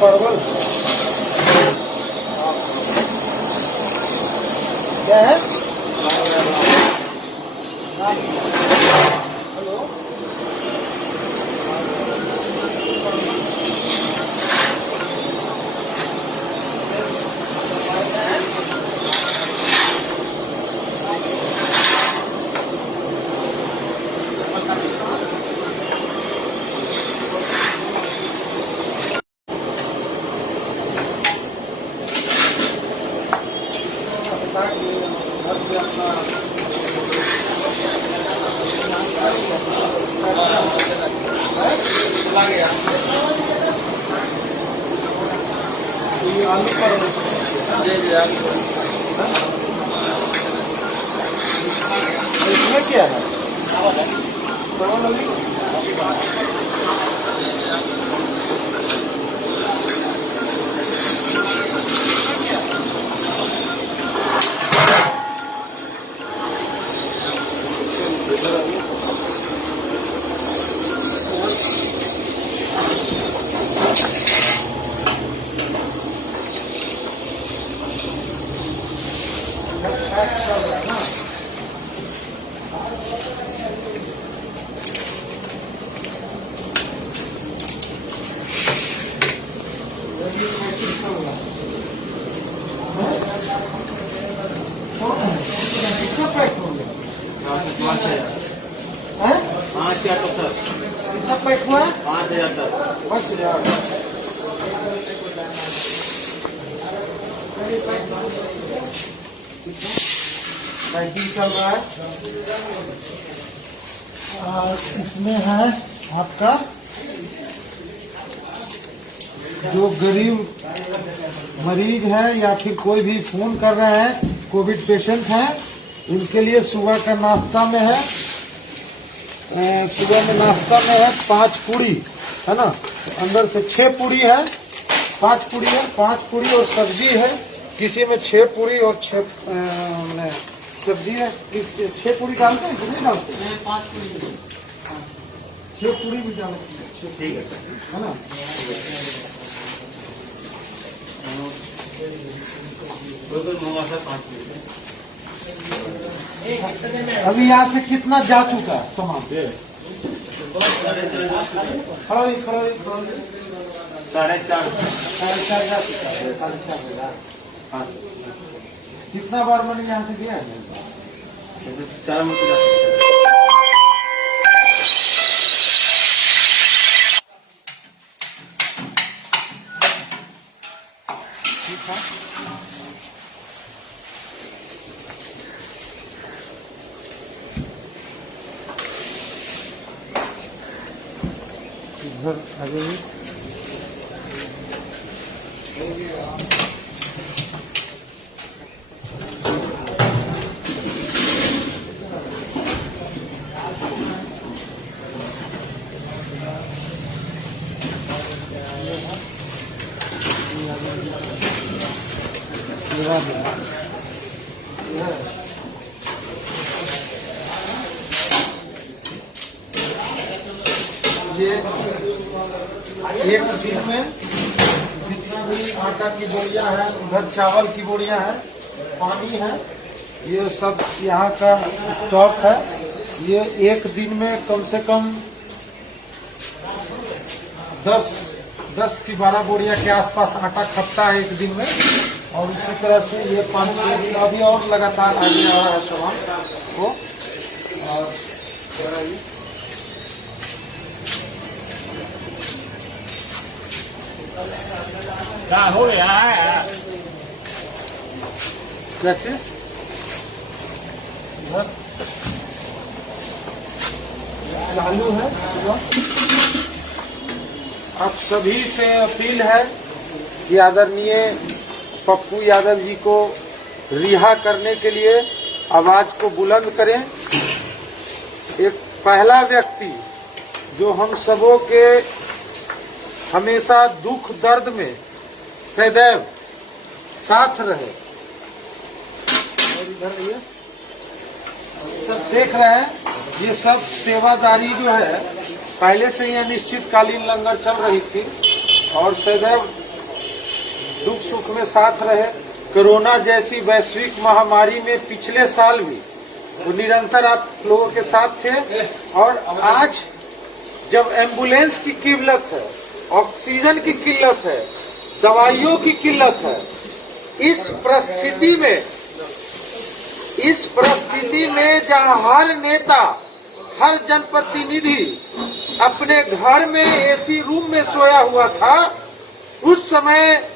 परवल क्या है? हेलो, आलू परवल जी आलू इसमें क्या है? परवल कितना पैक हुआ? 5,000 5,000 पैकिंग चल रहा है। इसमें है आपका जो गरीब मरीज है या फिर कोई भी फोन कर रहे हैं कोविड पेशेंट हैं, उनके लिए सुबह का नाश्ता में है, सुबह में नाश्ता में है 5 पूरी है ना, अंदर से 6 पूरी है, 5 पूरी है, 5 पूरी और सब्जी है, किसी में 6 पूरी और 6 सब्जी है। 6 पूरी डालते हैं कि नहीं डालते हैं? 5 पूरी 6 पूरी भी डालते हैं, ठीक है ना। अभी यहाँ से कितना जा चुका है सामान? 4.5 जा चुका है, 4.5 कितना बार मैंने यहाँ से गया है? 4 इधर आ जाइए। ये एक दिन में जितना भी आटा की बोरियां है, उधर चावल की बोरियां है, पानी है, ये सब यहाँ का स्टॉक है। ये एक दिन में कम से कम 10 की 12 बोरियां के आसपास आटा खपता है एक दिन में। और इसी तरह से ये 5 केजी अभी और लगातार आगे आ रहा है सामान को। और क्या हो रहा है? कैसे चालू है सुबह। आप सभी से अपील है कि आदरणीय पप्पू यादव जी को रिहा करने के लिए आवाज को बुलंद करें। एक पहला व्यक्ति जो हम सबों के हमेशा दुख दर्द में सदैव साथ रहे। और इधर ये सब देख रहे हैं, ये सब सेवादारी जो है पहले से ही अनिश्चितकालीन लंगर चल रही थी और सदैव दुख सुख में साथ रहे। कोरोना जैसी वैश्विक महामारी में पिछले साल भी वो निरंतर आप लोगों के साथ थे, और आज जब एम्बुलेंस की किल्लत है, ऑक्सीजन की किल्लत है, दवाइयों की किल्लत है, इस परिस्थिति में जहां हर नेता, हर जनप्रतिनिधि अपने घर में एसी रूम में सोया हुआ था, उस समय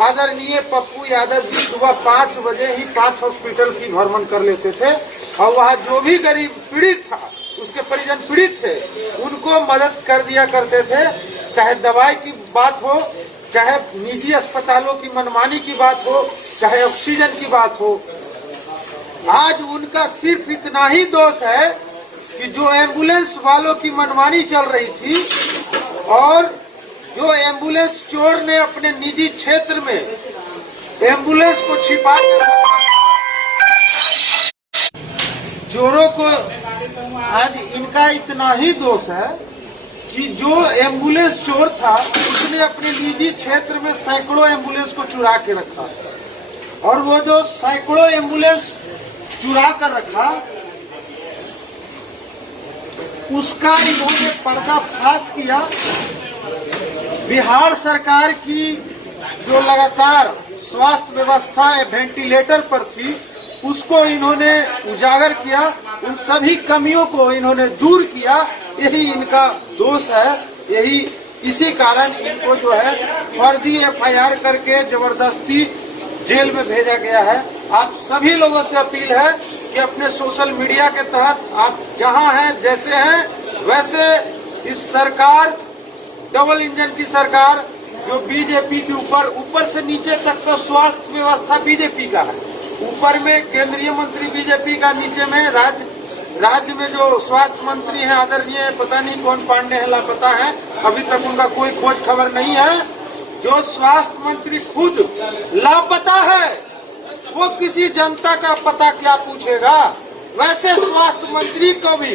आदरणीय पप्पू यादव जी सुबह 5 बजे ही 5 हॉस्पिटल की भ्रमण कर लेते थे, और वहाँ जो भी गरीब पीड़ित था, उसके परिजन पीड़ित थे, उनको मदद कर दिया करते थे। चाहे दवाई की बात हो, चाहे निजी अस्पतालों की मनमानी की बात हो, चाहे ऑक्सीजन की बात हो। आज उनका सिर्फ इतना ही दोष है कि जो एम्बुलेंस वालों की मनमानी चल रही थी, और जो एम्बुलेंस चोर ने अपने निजी क्षेत्र में एम्बुलेंस को छिपा कर, चोरों को आज इनका इतना ही दोष है कि जो एम्बुलेंस चोर था, उसने अपने निजी क्षेत्र में सैकड़ों एम्बुलेंस को चुरा के रखा, और वो जो सैकड़ों एम्बुलेंस चुरा कर रखा, उसका इन्होंने पर्दाफाश किया। बिहार सरकार की जो लगातार स्वास्थ्य व्यवस्था वेंटिलेटर पर थी, उसको इन्होंने उजागर किया, उन सभी कमियों को इन्होंने दूर किया। यही इनका दोष है। इसी कारण इनको जो है फर्जी FIR करके जबरदस्ती जेल में भेजा गया है। आप सभी लोगों से अपील है कि अपने सोशल मीडिया के तहत आप जहां हैं, जैसे हैं वैसे, इस सरकार, डबल इंजन की सरकार, जो बीजेपी के ऊपर से नीचे तक सब स्वास्थ्य व्यवस्था बीजेपी का है। ऊपर में केंद्रीय मंत्री बीजेपी का, नीचे में राज्य में जो स्वास्थ्य मंत्री हैं आदरणीय, पता नहीं कौन पांडे हैं, लापता है, अभी तक उनका कोई खोज खबर नहीं है। जो स्वास्थ्य मंत्री खुद लापता है, वो किसी जनता का पता क्या पूछेगा। वैसे स्वास्थ्य मंत्री को भी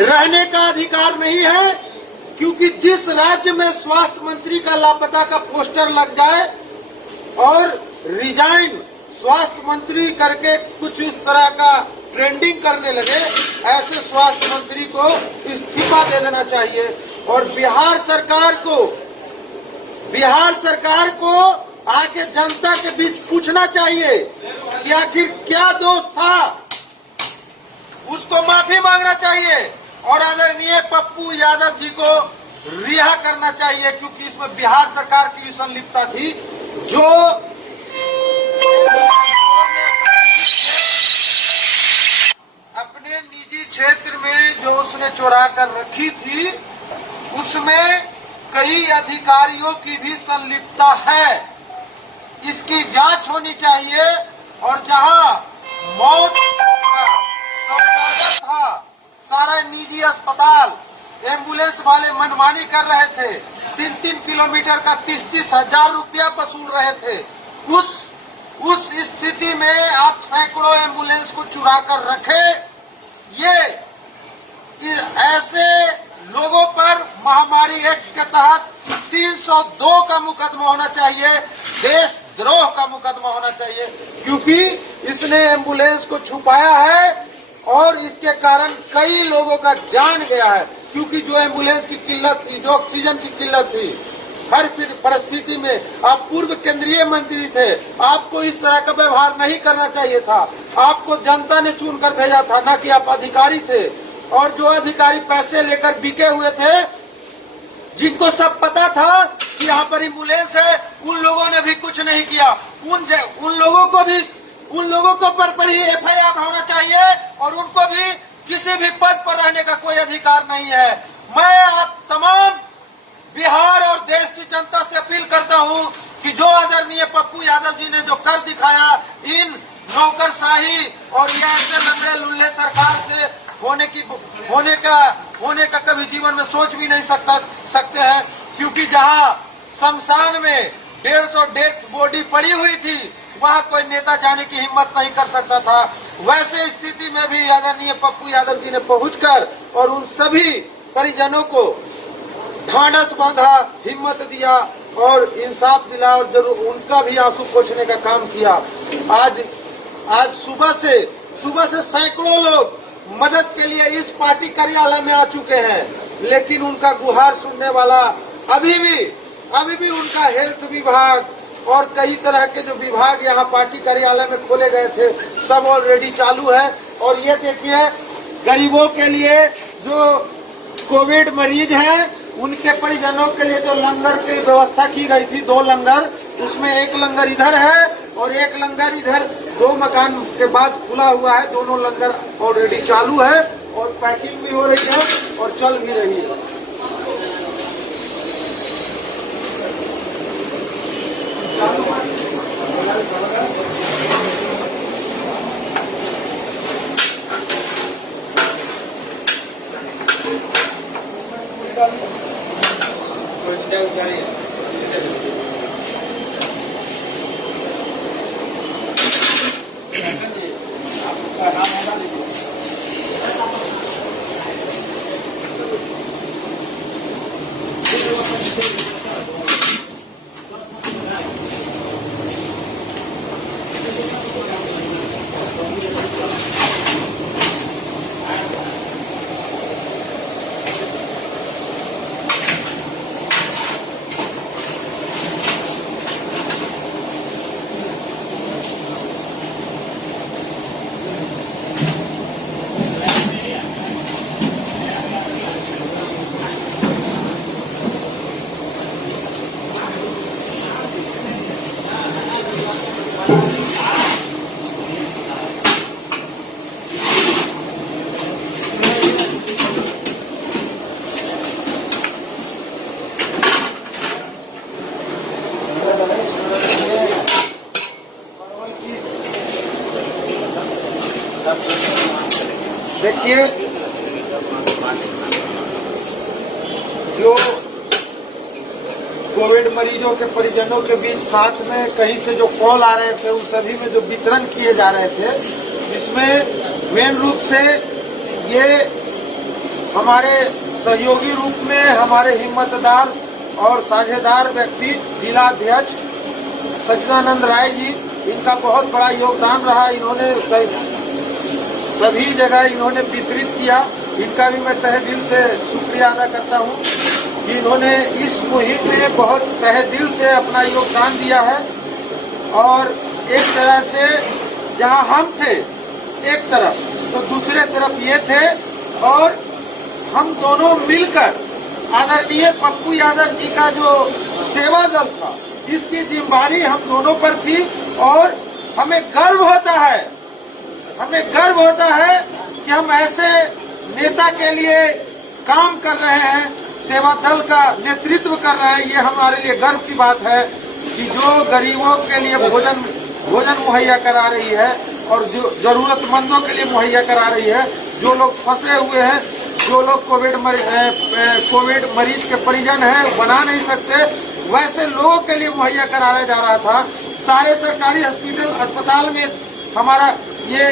रहने का अधिकार नहीं है, क्योंकि जिस राज्य में स्वास्थ्य मंत्री का लापता का पोस्टर लग जाए और रिजाइन स्वास्थ्य मंत्री करके कुछ इस तरह का ट्रेंडिंग करने लगे, ऐसे स्वास्थ्य मंत्री को इस्तीफा दे देना चाहिए। और बिहार सरकार को आके जनता के बीच पूछना चाहिए कि आखिर क्या दोष था, उसको माफी मांगना चाहिए, और आदरणीय पप्पू यादव जी को रिहा करना चाहिए, क्योंकि इसमें बिहार सरकार की भी संलिप्तता थी। जो अपने निजी क्षेत्र में जो उसने चुरा कर रखी थी, उसमें कई अधिकारियों की भी संलिप्तता है। इसकी जांच होनी चाहिए, और जहां मौत का सौदागर था, सारा निजी अस्पताल, एम्बुलेंस वाले मनमानी कर रहे थे, 3-3 किलोमीटर का 30-30 हजार रुपया वसूल रहे थे। उस स्थिति में आप सैकड़ों एम्बुलेंस को चुरा कर रखे। ये ऐसे लोगों पर महामारी एक्ट के तहत 302 का मुकदमा होना चाहिए, देशद्रोह का मुकदमा होना चाहिए, क्योंकि इसने एम्बुलेंस को छुपाया है, और इसके कारण कई लोगों का जान गया है। क्योंकि जो एम्बुलेंस की किल्लत थी, जो ऑक्सीजन की किल्लत थी, हर परिस्थिति में आप पूर्व केंद्रीय मंत्री थे, आपको इस तरह का व्यवहार नहीं करना चाहिए था। आपको जनता ने चुनकर भेजा था, न कि आप अधिकारी थे। और जो अधिकारी पैसे लेकर बिके हुए थे, जिनको सब पता था कि यहाँ पर एम्बुलेंस है, उन लोगों ने भी कुछ नहीं किया। उन लोगों को पर ही FIR होना चाहिए, और उनको भी किसी भी पद पर रहने का कोई अधिकार नहीं है। मैं आप तमाम बिहार और देश की जनता से अपील करता हूं कि जो आदरणीय पप्पू यादव जी ने जो कर दिखाया, इन नौकरशाही और ये ऐसे लंगड़े लुल्ले सरकार से होने का कभी जीवन में सोच भी नहीं सकते हैं। क्योंकि जहां शमशान में 150 डेथ बॉडी पड़ी हुई थी, वहां कोई नेता जाने की हिम्मत नहीं कर सकता था। वैसे स्थिति में भी आदरणीय पप्पू यादव जी ने पहुंचकर और उन सभी परिजनों को ढांढस बांधा, हिम्मत दिया, और इंसाफ दिला और जरूर उनका भी आंसू पोंछने का काम किया। आज सुबह से सैकड़ों लोग मदद के लिए इस पार्टी कार्यालय में आ चुके हैं, लेकिन उनका गुहार सुनने वाला अभी भी उनका हेल्थ विभाग और कई तरह के जो विभाग यहाँ पार्टी कार्यालय में खोले गए थे सब ऑलरेडी चालू है। और ये देखिए गरीबों के लिए जो कोविड मरीज हैं उनके परिजनों के लिए जो लंगर की व्यवस्था की गई थी, 2 लंगर, उसमें एक लंगर इधर है और एक लंगर इधर 2 मकान के बाद खुला हुआ है। दोनों लंगर ऑलरेडी चालू है और पैकिंग भी हो रही है और चल भी रही है। देखिए जो कोविड मरीजों के परिजनों के बीच साथ में कहीं से जो कॉल आ रहे थे उन सभी में जो वितरण किए जा रहे थे, इसमें मेन रूप से ये हमारे सहयोगी रूप में हमारे हिम्मतदार और साझेदार व्यक्ति जिला अध्यक्ष सचिदानंद राय जी, इनका बहुत बड़ा योगदान रहा। इन्होंने सभी जगह इन्होंने वितरित किया। इनका भी मैं तहे दिल से शुक्रिया अदा करता हूँ कि इन्होंने इस मुहिम में बहुत तहे दिल से अपना योगदान दिया है। और एक तरह से जहाँ हम थे एक तरफ तो दूसरे तरफ ये थे और हम दोनों मिलकर आदरणीय पप्पू यादव जी का जो सेवा दल था इसकी जिम्मेदारी हम दोनों पर थी। और हमें गर्व होता है कि हम ऐसे नेता के लिए काम कर रहे हैं, सेवा दल का नेतृत्व कर रहे हैं। ये हमारे लिए गर्व की बात है कि जो गरीबों के लिए भोजन मुहैया करा रही है और जो जरूरतमंदों के लिए मुहैया करा रही है, जो लोग फंसे हुए हैं, जो लोग कोविड मरीज के परिजन हैं, बना नहीं सकते, वैसे लोगों के लिए मुहैया कराया जा रहा था। सारे सरकारी अस्पताल में हमारा ये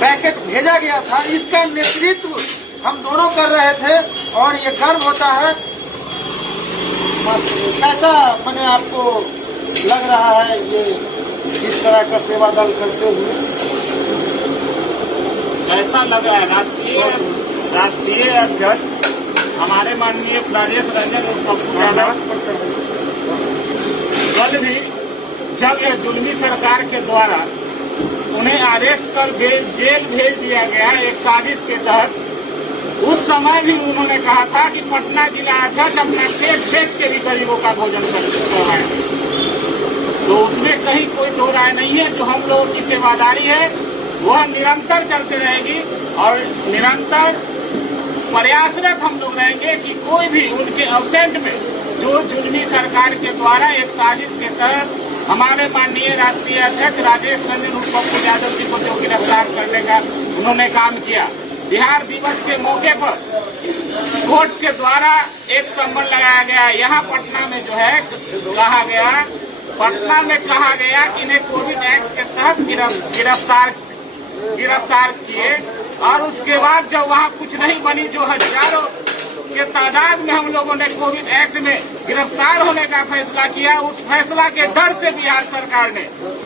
पैकेट भेजा गया था, इसका नेतृत्व हम दोनों कर रहे थे और ये गर्व होता है। कैसा मैंने आपको लग रहा है ये इस तरह का सेवा दल करते हुए? कैसा लग रहा है? राष्ट्रीय अध्यक्ष हमारे माननीय राजेश रंजन पप्पू यादव कल भी जब यह जुल्मी सरकार के द्वारा उन्हें अरेस्ट कर जेल भेज दिया गया एक साजिश के तहत, उस समय भी उन्होंने कहा था कि पटना जिला अध्यक्ष अपना पेट बेच के भी गरीबों का भोजन करवाएं। तो उसमें कहीं कोई दो राय नहीं है। जो हम लोगों की सेवादारी है वह निरंतर चलती रहेगी और निरंतर प्रयासरत हम लोग रहेंगे कि कोई भी उनके अब्सेंट में जो जुल्मी सरकार के द्वारा एक साजिश के तहत हमारे माननीय राष्ट्रीय अध्यक्ष राजेश रंजन पप्पू यादव जी को जो गिरफ्तार करने का उन्होंने काम किया। बिहार दिवस के मौके पर कोर्ट के द्वारा एक सम्मन लगाया गया। यहाँ पटना में जो है पटना में कहा गया कि इन्हें कोविड एक्ट के तहत गिरफ्तार किए और उसके बाद जब वहाँ कुछ नहीं बनी, जो हजारों के तादाद में हम लोगों ने कोविड एक्ट में गिरफ्तार होने का फैसला किया। उस फैसला के डर से बिहार सरकार ने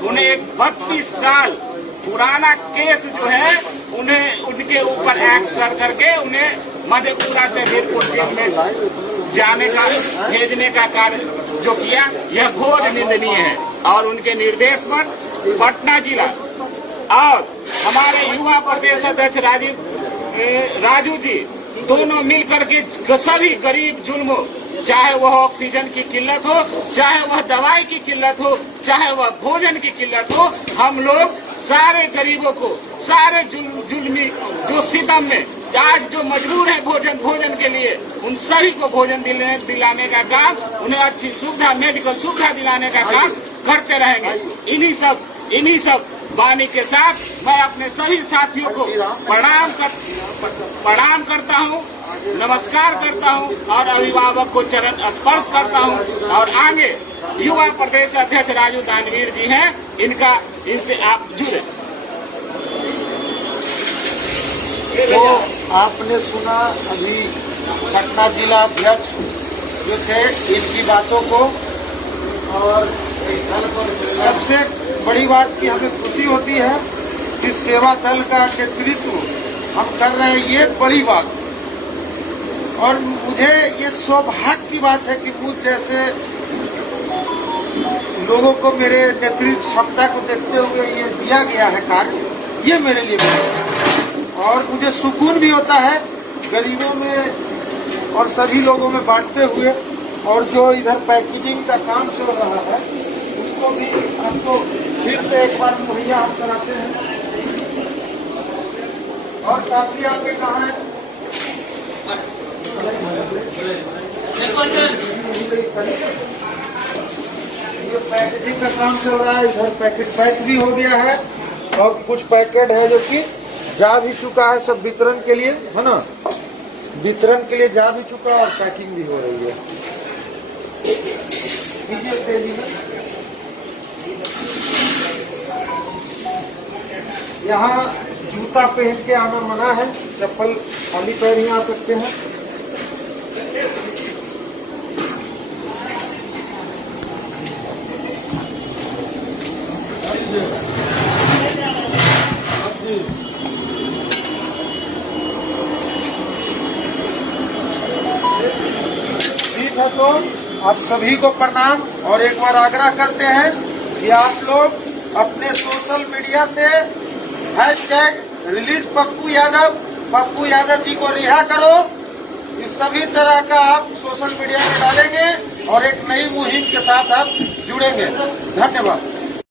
उन्हें एक 32 साल पुराना केस जो है उन्हें उनके ऊपर एक्ट कर करके उन्हें मधेपुरा से वीरपुर जेल में जाने का भेजने का कार्य जो किया, यह घोर निंदनीय है। और उनके निर्देश पर पटना जिला और हमारे युवा प्रदेश अध्यक्ष राजू जी दोनों मिलकर के सभी गरीब जुल्मों, चाहे वह ऑक्सीजन की किल्लत हो, चाहे वह दवाई की किल्लत हो, चाहे वह भोजन की किल्लत हो, हम लोग सारे गरीबों को, सारे जुल्मी जो सितम में आज जो मजबूर है भोजन के लिए, उन सभी को भोजन दिलाने का काम, उन्हें अच्छी सुविधा, मेडिकल सुविधा दिलाने का काम करते रहेंगे। इन्हीं सब वाणी के साथ मैं अपने सभी साथियों को प्रणाम करता हूं, नमस्कार करता हूं और अभिभावक को चरण स्पर्श करता हूं। और आगे युवा प्रदेश अध्यक्ष राजू दानवीर जी हैं, इनसे आप जुड़े। तो आपने सुना अभी पटना जिला अध्यक्ष जो थे इनकी बातों को, और सबसे बड़ी बात की हमें खुशी होती है कि सेवा दल का नेतृत्व हम कर रहे हैं, ये बड़ी बात है। और मुझे ये सौभाग्य की बात है कि मुझ जैसे लोगों को मेरे नेतृत्व क्षमता को देखते हुए ये दिया गया है कार्य, ये मेरे लिए है। और मुझे सुकून भी होता है गरीबों में और सभी लोगों में बांटते हुए। और जो इधर पैकेजिंग का काम चल रहा है उसको भी आपको फिर से एक बार मुहैया हम कराते हैं। और साथी आपके कहाँ हैं? ये पैकेजिंग का काम चल रहा है, इधर पैकेट पैक भी हो गया है और कुछ पैकेट है जो कि जा भी चुका है, सब वितरण के लिए है ना, वितरण के लिए जा भी चुका है और पैकिंग भी हो रही है। यहाँ जूता पहन के आना मना है, चप्पल खाली पैर ही आ सकते हैं। ठीक है, तो आप सभी को प्रणाम और एक बार आग्रह करते हैं कि आप लोग अपने सोशल मीडिया से #रिलीज पप्पू यादव जी को रिहा करो, इस सभी तरह का आप सोशल मीडिया में डालेंगे और एक नई मुहिम के साथ आप जुड़ेंगे। धन्यवाद।